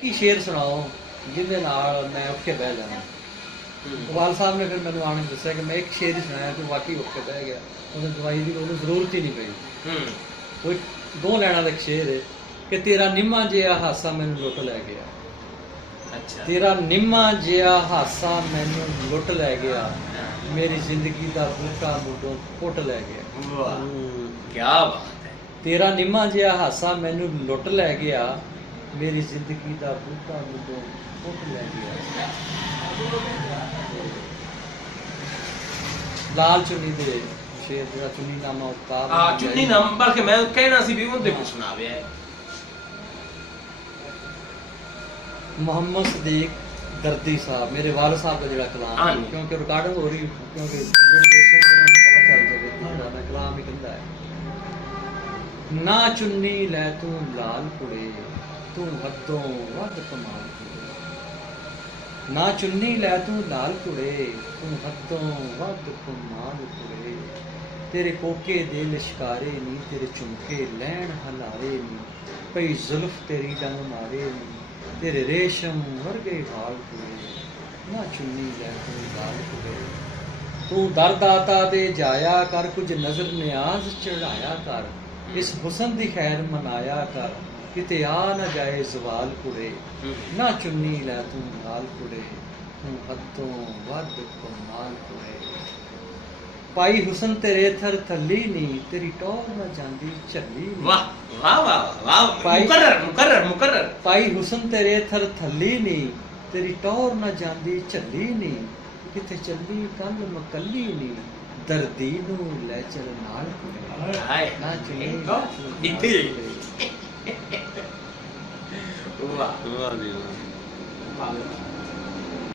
की शेर सुनाओ जिंदे नाल मैं उठ के बह जाना। इकबाल साहब ने फिर मैंने आने दस्या कि मैं एक शेर ही सुनाया तो वाकई उठ के बह गया, उन्हें दवाई की उन्हें जरूरत ही नहीं पई। कोई दो लैना का एक शेर है कि तेरा निम्मा जिहा हासा मैनू लुट लै गया। अच्छा। तेरा निम्मा जिहा हासा मैनू लुट लै गया, मेरी जिंदगी दा बूटा मुडों पुट लै गया। वाह क्या बात है। तेरा निम्मा जिहा हासा मैनू लुट लै गया, मेरी जिंदगी दा बूटा मुडों पुट लै गया। लाल चुन्नी दे शेर जेड़ा चुन्नी नामा उतार चुन्नी नाम बल्कि मैं कहना सी भी उनदे को सुनावे है। मोहम्मद सदीक दर्दी साहब मेरे वाल साहब का जेड़ा कलाम, क्योंकि रिकॉर्डिंग हो रही, क्योंकि पता चल जाए कि मैं कलाम ही कहंदा है। ना चुन्नी लै तू लाल कुड़े, तू हदों वध कमाल कुड़े। ना चुन्नी लै तू लाल कुड़े, तू हदों वध कमाल कुड़े। तेरे कोके दे लिशकारे नी, तेरे झुमके लैन हलारे नी, पई जुल्फ तेरी डंग मारे नी, तेरे रेशम वर्गे वाल कुड़े। ना चुन्नी लै तू लाल कुड़े, तू दर दाता दे जाया कर, कुछ नजर नियाज चढ़ाया कर, इस हुसन दी खैर मनाया कर, किते आ न जाए जवाल कुड़े। ना चुन्नी लै तू लाल कुड़े, तू हदों वध कमाल कुड़े। पाई हुसन तेरे थर थली नी, तेरी टौर न जांदी झल्ली नी। वाह वाह वाह वाह, मुकर्रर मुकर्रर मुकर्रर। पाई हुसन तेरे थर थली नी, तेरी टौर न जांदी झल्ली नी, किथे चली कल मकली नी, दर्दी नू लै चल नाल कुड़े। हाय ना चुन्नी इत्थे वाह वाह।